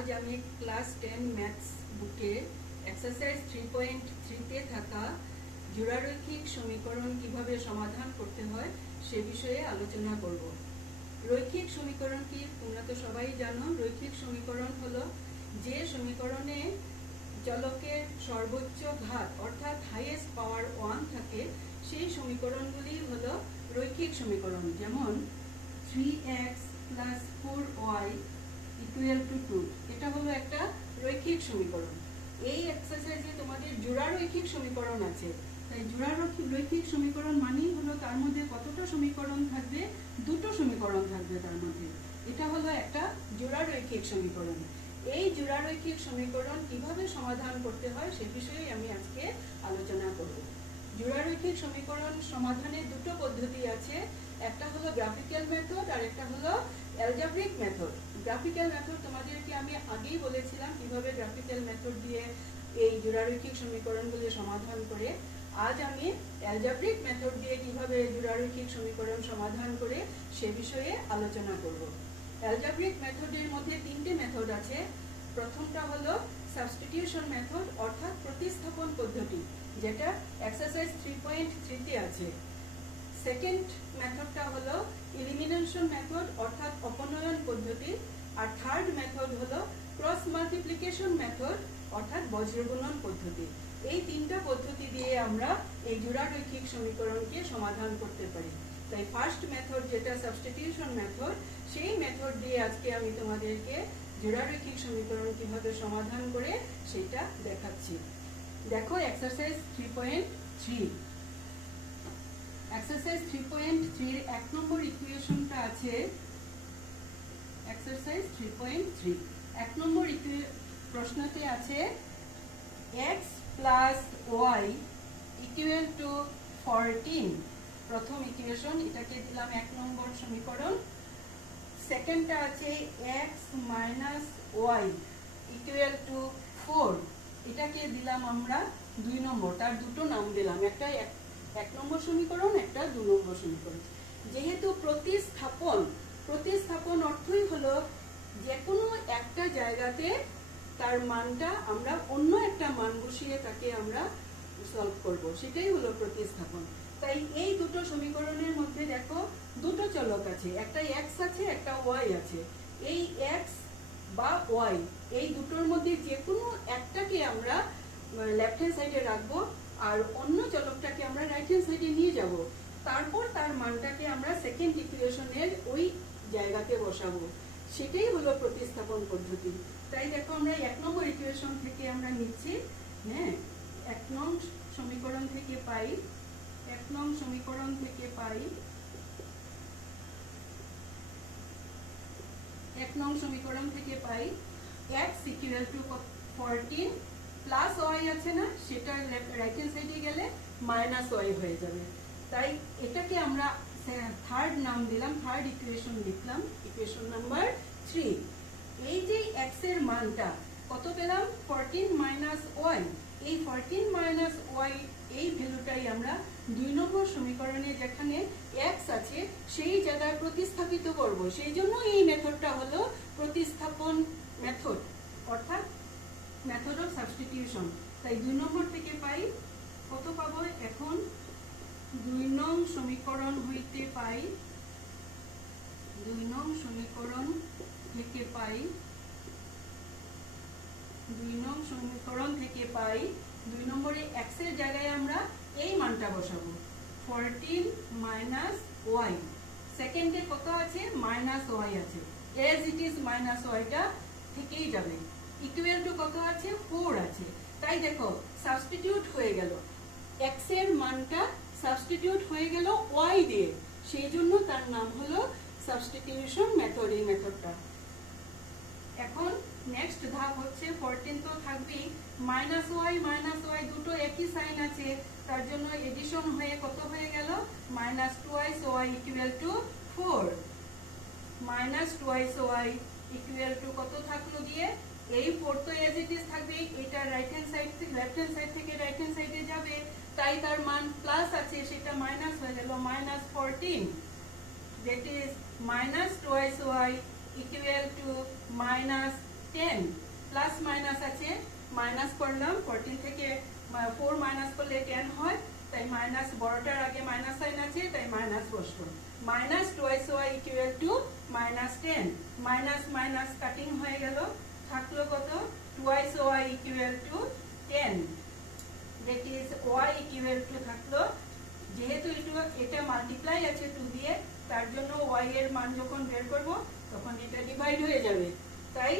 आज আমি class 10 maths বুকে এক্সারসাইজ 3.3 তে থাকা জোড়ারৈখিক সমীকরণ কিভাবে সমাধান করতে হয় সে বিষয়ে আলোচনা করব। রৈখিক সমীকরণ কি তোমরা তো সবাই জানো। রৈখিক সমীকরণ হলো যে সমীকরণে চলকের সর্বোচ্চ ঘাত অর্থাৎ হাইয়েস্ট পাওয়ার 1 থাকে সেই সমীকরণগুলি হলো রৈখিক সমীকরণ। যেমন 3x + 4y = 2 এটা হলো একটা রৈখিক সমীকরণ। এই এক্সারসাইজে তোমাদের জোড়া রৈখিক সমীকরণ আছে, তাই জোড়া রৈখিক সমীকরণ মানেই হলো তার মধ্যে কতটা সমীকরণ থাকবে, দুটো সমীকরণ থাকবে তার মধ্যে। এটা হলো একটা জোড়া রৈখিক সমীকরণ। এই জোড়া রৈখিক সমীকরণ কিভাবে সমাধান করতে হয় সে বিষয়ে আমি আজকে আলোচনা করব। জোড়া রৈখিক সমীকরণ সমাধানের দুটো পদ্ধতি আছে, একটা হলো গ্রাফিক্যাল মেথড আর একটা হলো অ্যালজেব্রিক মেথড। গ্রাফিক্যাল মেথড তোমাদেরকে আমি আগেই বলেছিলাম কিভাবে গ্রাফিক্যাল মেথড দিয়ে এই জোড়া রৈখিক সমীকরণগুলি সমাধান করে। আজ আমি অ্যালজেব্রিক মেথড দিয়ে কিভাবে জোড়া রৈখিক সমীকরণ সমাধান করে সে বিষয়ে আলোচনা করব। অ্যালজেব্রিক মেথডের মধ্যে তিনটে মেথড আছে। প্রথমটা হলো সাবস্টিটিউশন মেথড অর্থাৎ প্রতিস্থাপন পদ্ধতি, যেটা এক্সারসাইজ 3.3 তে আছে। সেকেন্ড মেথডটা হলো এলিমিনেশন মেথড অর্থাৎ অপনয়ন পদ্ধতি। আর থার্ড মেথড হলো ক্রস মাল্টিপ্লিকেশন মেথড অর্থাৎ বজ্রগুণন পদ্ধতি। এই তিনটা পদ্ধতি দিয়ে আমরা এই জোড়া রৈখিক সমীকরণকে সমাধান করতে পারি। তাই ফার্স্ট মেথড যেটা সাবস্টিটিউশন মেথড, সেই মেথড দিয়ে আজকে আমি তোমাদেরকে জোড়া রৈখিক সমীকরণ কিভাবে সমাধান করে সেটা দেখাচ্ছি। দেখো এক্সারসাইজ 3.3। এক্সারসাইজ 3.3 এর 1 নম্বর ইকুয়েশনটা আছে এক্সারসাইজ 3.3। 1 নম্বর প্রশ্নতে আছে x + y = 14। প্রথম ইকুয়েশন, এটাকে দিলাম 1 নম্বর সমীকরণ। সেকেন্ডটা আছে x - y = 4, এটাকে দিলাম আমরা 2 নম্বর। তার দুটো নাম দিলাম, একটা 1 নম্বর সমীকরণ, একটা 2 নম্বর সমীকরণ। যেহেতু প্রতিস্থাপন অর্থই হলো যে কোনো একটা জায়গাতে তার মানটা আমরা অন্য একটা মান বসিয়ে তাকে আমরা সলভ করব, সেটাই হলো প্রতিস্থাপন। তাই এই দুটো সমীকরণের মধ্যে দেখো দুটো চলক আছে, একটা x আছে একটা y আছে। এই x বা y এই দুটোর মধ্যে যে কোনো একটাকে আমরা লেফট হ্যান্ড সাইডে রাখবো আর অন্য চলকটাকে আমরা রাইট হ্যান্ড সাইডে নিয়ে যাব। তারপর তার মানটাকে আমরা সেকেন্ড ইকুয়েশনের ওই জায়গাতে বসাবো, সেটাই হলো প্রতিস্থাপন পদ্ধতি। তাই দেখো আমরা 1 নম্বর ইকুয়েশন থেকে আমরা নিচ্ছি, হ্যাঁ 1 নং সমীকরণ থেকে পাই 1 নং সমীকরণ থেকে পাই 1 নং সমীকরণ থেকে পাই x = 14 প্লাস y আছে না, সেটা রাইট হ্যান্ড সাইডে গেলে -y হয়ে যাবে। তাই এটাকে আমরা থার্ড নাম দিলাম, থার্ড ইকুয়েশন লিখলাম, ইকুয়েশন নাম্বার 3। এই যে x এর মানটা কত পেলাম, 14 - y। এই 14 - y এই ভ্যালুটাই আমরা 2 নম্বর সমীকরণে যেখানে x আছে সেই জায়গায় প্রতিস্থাপিত করব। সেই জন্য এই মেথডটা হলো প্রতিস্থাপন মেথড অর্থাৎ মেথড অফ সাবস্টিটিউশন। তাই 2 নম্বর থেকে পাই কত পাবো, এখন 2 নং সমীকরণ হইতে পাই 2 নং সমীকরণ থেকে পাই 2 নং সমীকরণ থেকে পাই 2 নম্বরে x এর জায়গায় আমরা এই মানটা বসাবো, 14 - y। সেকেন্ডে কত আছে, -y আছে, as it is -y টা থেকেই যাবে। ইকুয়াল টু কত আছে, 4 আছে। তাই দেখো সাবস্টিটিউট হয়ে গেল, x এর মানটা সাবস্টিটিউট হয়ে গেল y দিয়ে, সেই জন্য তার নাম হলো সাবস্টিটিউশন মেথড, এই মেথডটা। এখন নেক্সট ধাপ হচ্ছে 14 তো থাকবেই, -y দুটো একই সাইন আছে, তার জন্য এডিশন হয়ে কত হয়ে গেল, -2y = 4। -2y = কত থাকলো গিয়ে, এই 4 তো এজ ইট ইজ থাকবে, এটা রাইট হ্যান্ড সাইড থেকে লেফট হ্যান্ড সাইড থেকে রাইট হ্যান্ড সাইডে যাবে, তাই তার মান প্লাস আছে, সেটা মাইনাস হয়ে গেল, -14। That is -2y = 10 plus minus আছে, মাইনাস করলাম, 14 থেকে 4 মাইনাস করলে 10 হয়, তাই মাইনাস, বড়টার আগে মাইনাস সাইন আছে তাই মাইনাস বসলো। Minus twice Y equal to minus 10, minus minus cutting হয়ে গেল, থাকলো কত, twice Y equal to 10, that is Y equal to থাকলো, যেহেতু এটা মাল্টিপ্লাই আছে 2 দিয়ে, তার জন্য ওয়াই এর মান যখন বের করব তখন এটা ডিভাইড হয়ে যাবে, তাই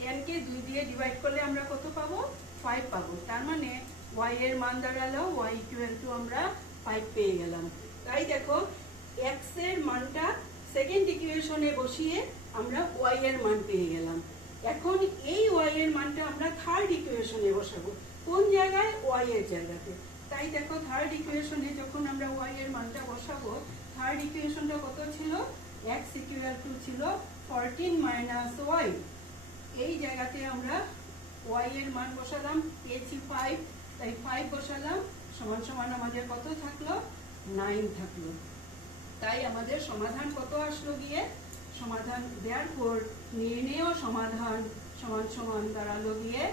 10 কে 2 দিয়ে ডিভাইড করলে আমরা কত পাবো, 5 পাবো। তার মানে ওয়াই এর মান দাঁড়ালো ওয়াই ইকুয়াল টু আমরা 5 পেয়ে গেলাম। তাই দেখো এক্স এর মানটা সেকেন্ড ইকুয়েশনে বসিয়ে আমরা ওয়াই এর মান পেয়ে গেলাম। এখন এই ওয়াই এর মানটা আমরা থার্ড ইকুয়েশনে বসাবো, কোন জায়গায়, ওয়াই এর জায়গাতে। তাই দেখো থার্ড ইকুয়েশনে যখন আমরা ওয়াই এর মানটা বসাবো, থার্ড ইকুয়েশনটা কত ছিল, x ইকুয়াল টু ছিল 14 মাইনাস ওয়াই, এই জায়গাতে আমরা ওয়াই এর মান বসালাম, পেয়েছি 5, তাই 5 বসালাম, সমান সমান আমাদের কত থাকলো, 9 থাকলো। তাই আমাদের সমাধান কত আসলো গিয়ে, সমাধান therefore নির্ণেয় সমাধান সমান সমান দাঁড়ালো গিয়ে,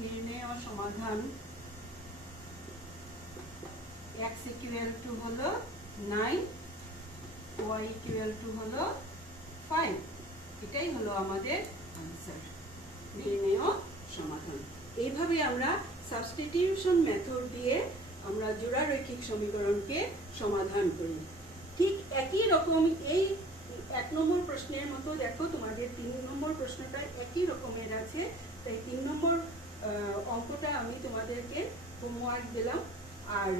নির্ণেয় সমাধান x ইকুয়াল টু হলো 9, y ইকুয়াল টু হলো 5, এটাই হলো আমাদের আনসার, নির্ণেয় সমাধান। এইভাবে আমরা সাবস্টিটিউশন মেথড দিয়ে আমরা জোড়া রৈখিক সমীকরণকে সমাধান করি। ঠিক একই রকম এই 1 নম্বর প্রশ্নের মতো দেখো তোমাদের 3 নম্বর প্রশ্নটা একই রকমের আছে, তাই 3 নম্বর অঙ্কটা আমি তোমাদেরকে হোমওয়ার্ক দিলাম। আর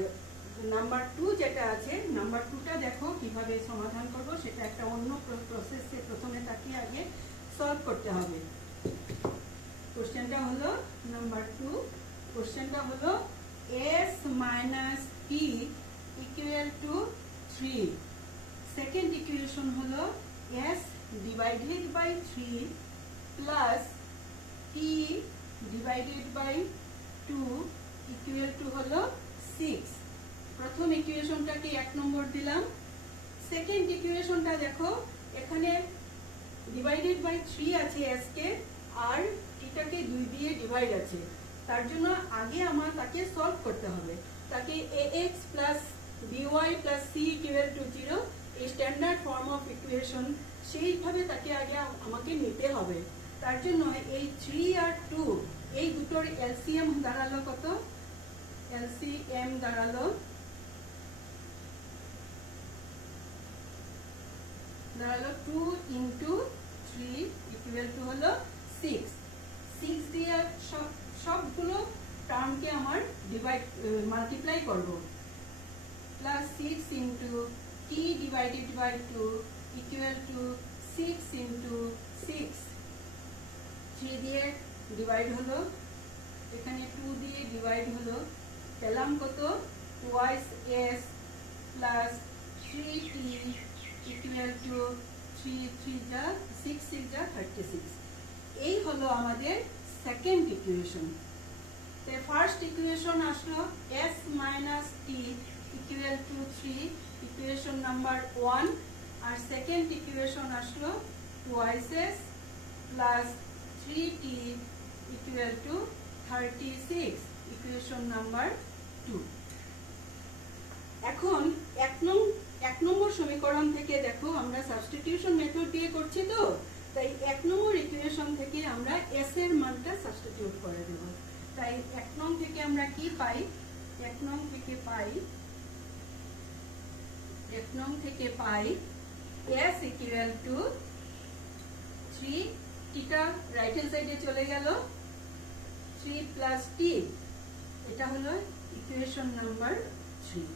নাম্বার 2 যেটা আছে, নাম্বার 2টা দেখো কিভাবে সমাধান করব, সেটা একটা অন্য প্রসেসে প্রথমে তাকিয়ে আগে সলভ করতে হবে। কোশ্চেনটা হলো নাম্বার 2, কোশ্চেনটা হলো s minus p equal to 3, second equation হলো s divided by 3 plus p divided by 2 equal to হলো 6। প্রথম ইকুয়েশনটাকে 1 নম্বর দিলাম, সেকেন্ড ইকুয়েশনটা দেখো এখানে ডিভাইডেড বাই 3 আছে s কে, আর এটাকে 2 দিয়ে ডিভাইড আছে, তার জন্য আগে আমার তাকে সলভ করতে হবে। তাকে ax plus by plus c equal to 0, এই স্ট্যান্ডার্ড ফর্ম অফ ইকুয়েশন, সেইভাবে তাকে আগে আমাকে নিতে হবে। তার জন্য এই 3 আর 2 এই দুটোর এলসিএম দাঁড়ালো কত, এলসিএম দাঁড়ালো 2 ইন্টু 3 ইকুয়াল টু হলো 6। 6 দিয়ে সবগুলো টার্মকে আমার মাল্টিপ্লাই করব, plus 6 into t divided by 2 equal to 6 into 6, 3 দিয়ে ডিভাইড হলো, এখানে 2 দিয়ে ডিভাইড হলো, পেলাম কত, twice s plus 3t equal to 3 যা 6 যা 36। এই হলো আমাদের সেকেন্ড ইকুয়েশন। তো ফার্স্ট ইকুয়েশন আসলো s minus t equal to 3, equation number 1, আর সেকেন্ড ইকুয়েশন আসলো twice s plus 3t equal to 36, equation number 2। এখন 1 নম্বর সমীকরণ থেকে দেখো আমরা সাবস্টিটিউশন মেথড দিয়ে করছি, তো তাই 1 নম্বর ইকুয়েশন থেকে আমরা s এর মানটা সাবস্টিটিউট করে দেব। তাই 1 নং থেকে আমরা কি পাই, 1 নং থেকে পাই s ইকুয়াল টু 3, টিটা রাইট হ্যান্ড সাইডে চলে গেল, 3 প্লাস t, এটা হলো ইকুয়েশন নাম্বার 3।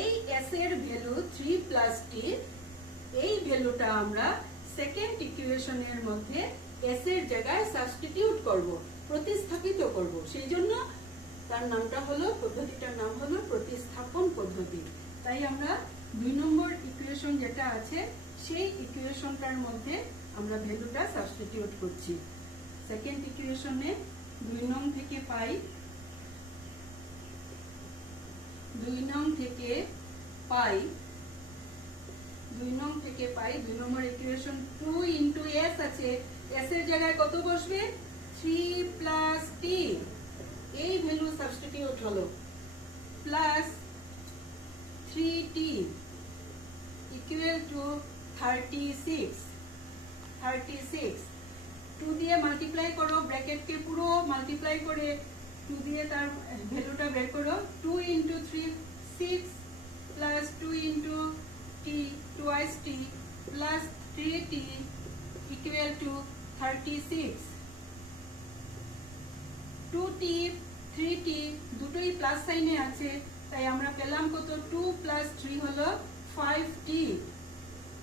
এই s এর ভ্যালু 3 প্লাস t, এই ভ্যালুটা আমরা সেকেন্ড ইকুয়েশনের মধ্যে s এর জায়গায় সাবস্টিটিউট করব, প্রতিস্থাপিত করব, সেই জন্য তার নামটা হলো, পদ্ধতিটার নাম হলো প্রতিস্থাপন পদ্ধতি। তাই আমরা 2 নম্বর ইকুয়েশন যেটা আছে সেই ইকুয়েশনটার মধ্যে আমরা ভ্যালুটা সাবস্টিটিউট করছি। সেকেন্ড ইকুয়েশনে 2 নং থেকে পাই, 2 নং থেকে পাই 2 নম্বর ইকুয়েশন 2 ইন্টু s আছে, s এর জায়গায় কত বসবে 3 প্লাস t এই ভ্যালু সাবস্টিটিউট হলো প্লাস 3t ইকুয়াল টু 36 2 দিয়ে মাল্টিপ্লাই করো, ব্র্যাকেটকে পুরো মাল্টিপ্লাই করে 2 দিয়ে তার ভ্যালুটা বের করো। 2 into 3 6 plus 2 into t twice t plus 3t equal to 36 2t 3t দুটোই প্লাস সাইনে আছে, তাই আমরা পেলাম কত 2 plus 3 হলো 5t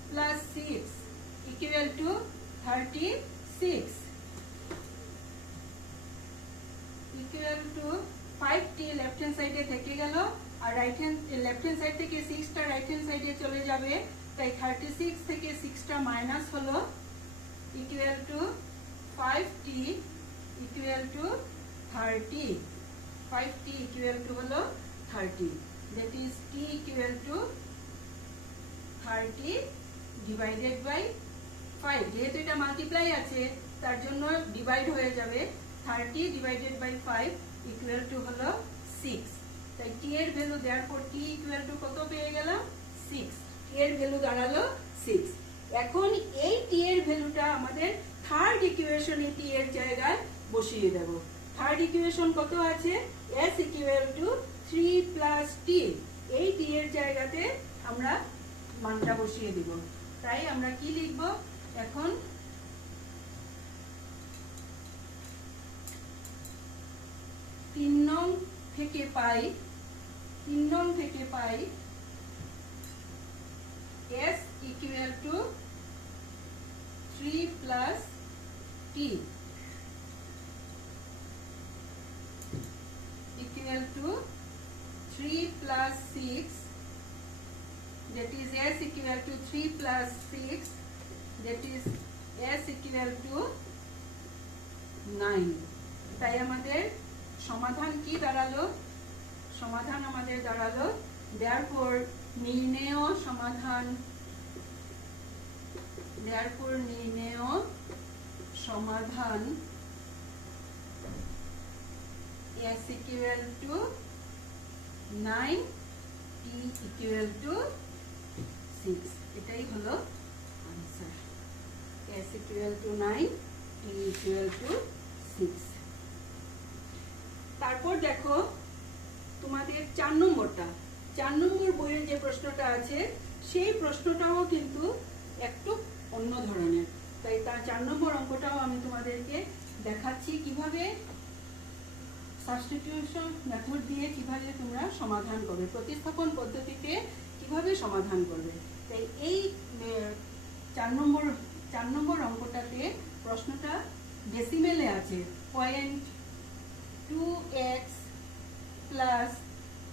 plus 6 equal to 36 equal to 5t left hand সাইডে থেকে গেল, আর লেফট হ্যান্ড সাইড থেকে 6টা রাইট হ্যান্ড সাইডে চলে যাবে, তাই 36 থেকে 6টা মাইনাস হলো equal to 5t equal to 30 5t equal to হলো 30, that is t equal to 30 divided by 5, যেহেতু এটা মাল্টিপ্লাই আছে তার জন্য ডিভাইড হয়ে যাবে, 30 divided by 5 equal to হলো 6, তাই t এর value therefore t equal to কত পেয়ে গেলাম 6, t এর ভ্যালু দাঁড়ালো 6। এখন এই t এর ভ্যালুটা আমাদের থার্ড ইকুয়েশনে t এর জায়গায় বসিয়ে দেব। থার্ড ইকুয়েশন কত আছে s equal to 3 plus t, এই t এর জায়গাতে আমরা মানটা বসিয়ে দিব, তাই আমরা কি লিখব এখন 3 নং থেকে পাই s equal to 3 plus t equal to 3 plus 6, that is s equal to 3 plus 6, that is s equal to 9, তাই আমাদের সমাধান কি দাঁড়ালো, সমাধান আমাদের দাঁড়ালো therefore নির্ণেয় সমাধান s equal to 9 t equal to 6, এটাই হলো answer, s equal to 9 t equal to 6। তারপর দেখো তোমাদের 4 নম্বর বইয়ের যে প্রশ্নটা আছে সেই প্রশ্নটাও কিন্তু একটু অন্য ধরনের, তাই তার 4 নম্বর অঙ্কটাও আমি তোমাদেরকে দেখাচ্ছি কিভাবে সাবস্টিটিউশন মেথড দিয়ে কিভাবে তোমরা সমাধান করবে, প্রতিস্থাপন পদ্ধতিতে কিভাবে সমাধান করবে। তাই এই 4 নম্বর অঙ্কটাতে প্রশ্নটা ডেসিমেলে আছে 0.2x plus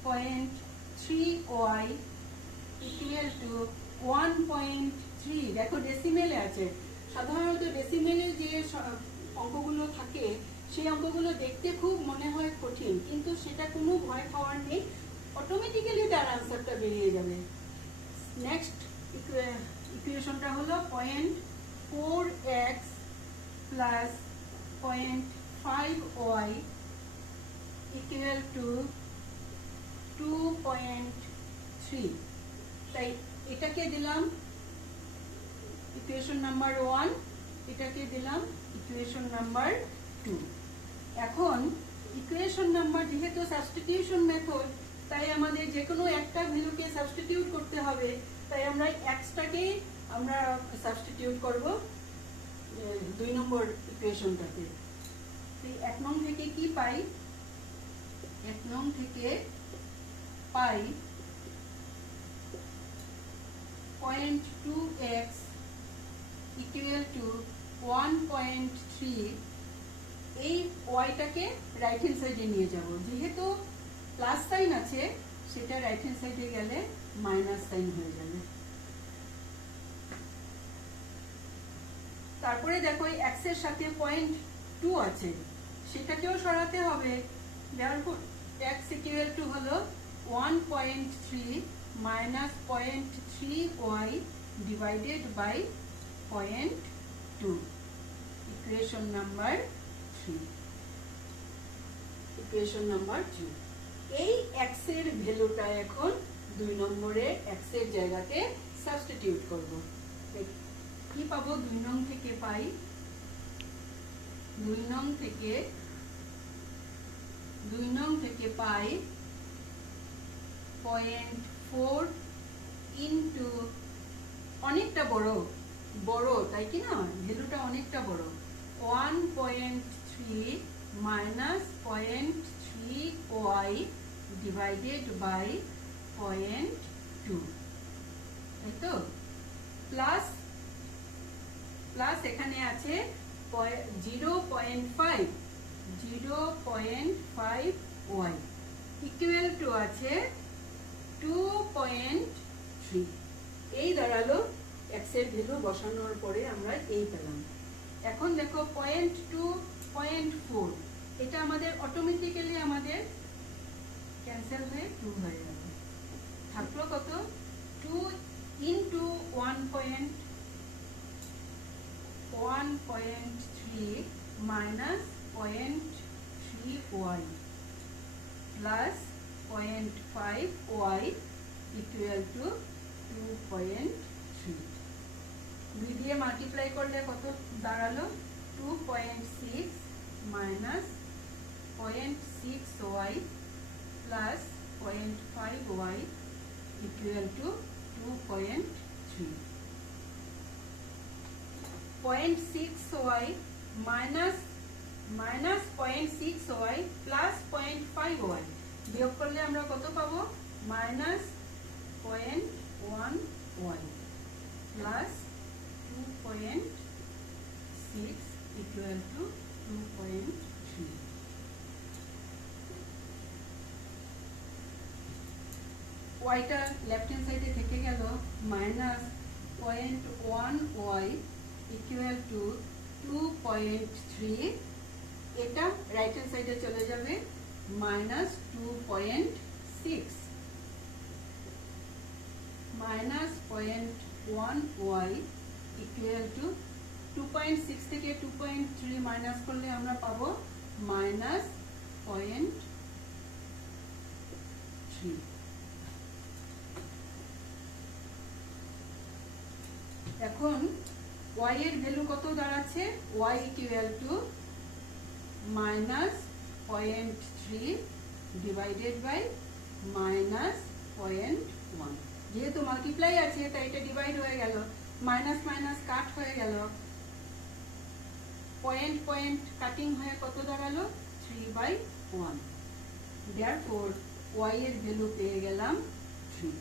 0.3y equal to 1.3, দেখো ডেসিমেলে আছে। সাধারণত ডেসিমেলে যে অঙ্কগুলো থাকে সেই অঙ্কগুলো দেখতে খুব মনে হয় কঠিন, কিন্তু সেটা কোনো ভয় খাওয়ার নেই, অটোমেটিক্যালি তার আনসারটা বেরিয়ে যাবে। নেক্সট ইকুয়েশনটা হলো 0.4x plus 0.5y equal to 2.3, তাই এটাকে দিলাম ইকুয়েশন নাম্বার 1, এটাকে দিলাম ইকুয়েশন নাম্বার 2। এখন ইকুয়েশন নাম্বার যেহেতু সাবস্টিটিউশন মেথড, তাই আমাদের যে কোনো একটা ভ্যালুকে সাবস্টিটিউট করতে হবে, তাই আমরা xটাকে আমরা সাবস্টিটিউট করব 2 নম্বর ইকুয়েশনটাতে। এই 1 নং থেকে কি পাই, 1 নং থেকে পাই 0.2x equal to 1.3, এই ওয়াইটাকে রাইট হ্যান্ড সাইডে নিয়ে যাব, যেহেতু প্লাস সাইন আছে সেটা রাইট হ্যান্ড সাইডে গেলে মাইনাস সাইন হয়ে যাবে। তারপরে দেখো x এর সাথে 0.2 আছে, সেটাকেও সরাতে হবে, therefore x equal to হলো 1.3 minus 0.3y divided by 0.2 equation number 3। Equation number 2, এই x এর ভ্যালুটা এখন 2 নম্বরে x এর জায়গাতে সাবস্টিটিউট করব। কি পাবো? 2 নং থেকে পাই 2 নং থেকে পাই 0.4 ইনটু, অনেকটা বড় তাই কি না, ভ্যালুটা অনেকটা বড়, 1.3 মাইনাস 0.3y ডিভাইডেড বাই 0.2, তাই তো? প্লাস এখানে আছে 0.5y ইকুয়াল টু আছে 2.3। এই দাঁড়ালো x এর ভ্যালু বসানোর পরে আমরা এই পেলাম। এখন দেখো 0.2 0.4, এটা আমাদের অটোমেটিক্যালি আমাদের ক্যান্সেল হয়ে 2 হয়ে গেল। থাকলো কত? 2 into 1.3 minus 0.3y plus 0.5y equal to 2.3। 2 দিয়ে মাল্টিপ্লাই করলে কত দাঁড়ালো? 2.6 minus 0.6y plus 0.5y equal to 2.3। 0.6y minus 0.6y plus 0.5y বিয়োগ করলে আমরা কত পাবো? Minus 0.1y plus 2.6 equal to 2.3। ওয়াইটা লেফট হ্যান্ড সাইডে থেকে গেল, মাইনাস 0.1y ইকুয়াল টু 2.3, এটা রাইট হ্যান্ড সাইডে চলে যাবে, minus 2.6 minus 0.1y equal to 2.6 থেকে 2.3 মাইনাস করলে আমরা পাবো মাইনাস 0.3। এখন y এর ভ্যালু কত দাঁড়াচ্ছে? y equal to minus 0.3 divided by minus 0.1। যেহেতু মাল্টিপ্লাই আছে তাই এটা ডিভাইড হয়ে গেল, মাইনাস মাইনাস কাট হয়ে গেল, পয়েন্ট কাটিং হয়ে কত দাঁড়ালো? 3/1। দেয়ারফর y এর ভ্যালু পেয়ে গেলাম 3।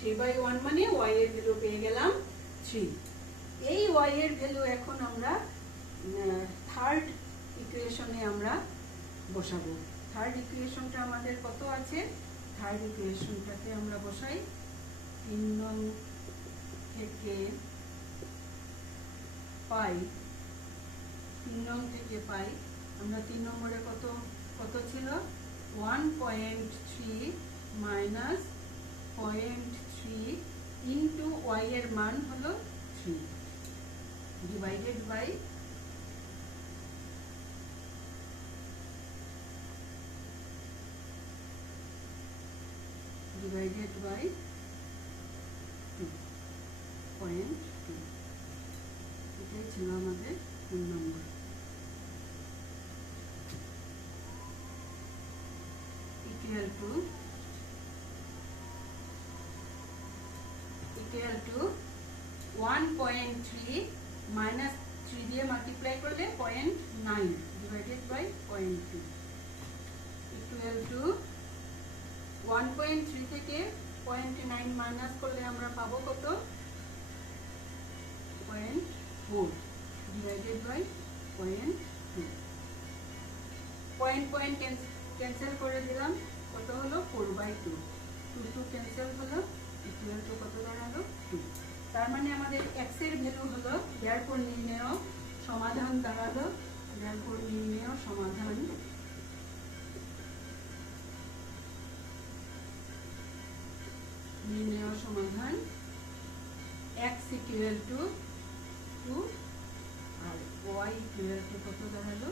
3/1 মানে y এর ভ্যালু পেয়ে গেলাম 3। এই y এর ভ্যালু এখন আমরা থার্ড ইকুয়েশনে আমরা বসাবো। থার্ড ইকুয়েশনটা আমাদের কত আছে? থার্ড ইকুয়েশনটাকে আমরা বসাই 3 নং থেকে পাই, 3 নং থেকে পাই আমরা 3 নম্বরে কত ছিল? 1.3 মাইনাস 0.3 ইন্টু y এর মান হলো 3 ডিভাইডেড বাই divided by 2.2। এটাই ছিল আমাদের 3 নম্বর। equal to 1.3 minus 3 দিয়ে মাল্টিপ্লাই করলে 0.9 divided by 0.2 equal to 1.3 থেকে 0.9 মাইনাস করলে আমরা পাবো কত? 0.4 divided by 0.2। পয়েন্ট ক্যান্সেল করে দিলাম, কত হলো? 4/2। 2 ক্যান্সেল হলো, ইকুয়াল টু কত দাঁড়ালো? 2। তার মানে আমাদের x এর ভ্যালু হলো, দেয়ারফর নির্ণেয় সমাধান দাঁড়ালো, দেয়ারফর নির্ণেয় সমাধান x equal to 2 আর ওয়াই ইকুয়াল টু কত দাঁড়ালো,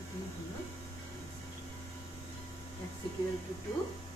এটাই হলো x ইকুয়াল টু 2